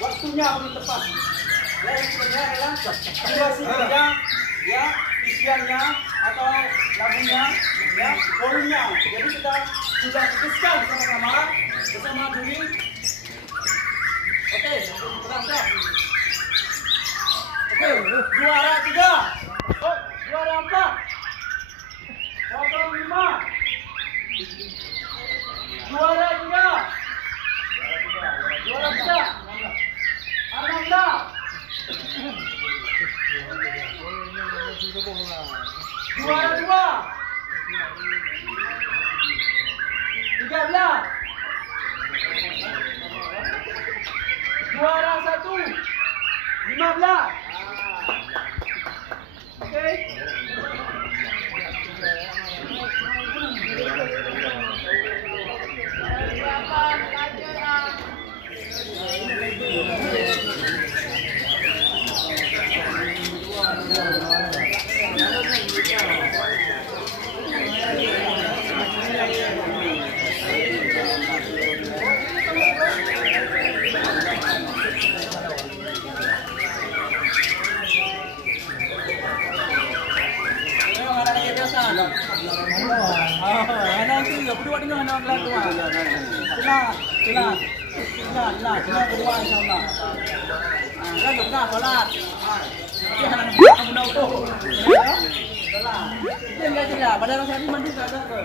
Waktunya belum tepat. Yang sebenarnya adalah durasinya, ya, isiannya atau lagunya, ya, volumenya. Jadi kita sudah putuskan bersama juri. Oke, berangkat. Oke, juara 3. Oh, juara 4. Juara 5. Juara 3. Juara 3. Ananda. Juara 2. 13. Juara 1. 15. Oke. Berdua dengan anak tua. Celah berdua insyaallah. Kan benar solat. Dia anak muda tu. Ya. Solat. Dia enggak jelas. Pada orang tadi mandu tak ada ke.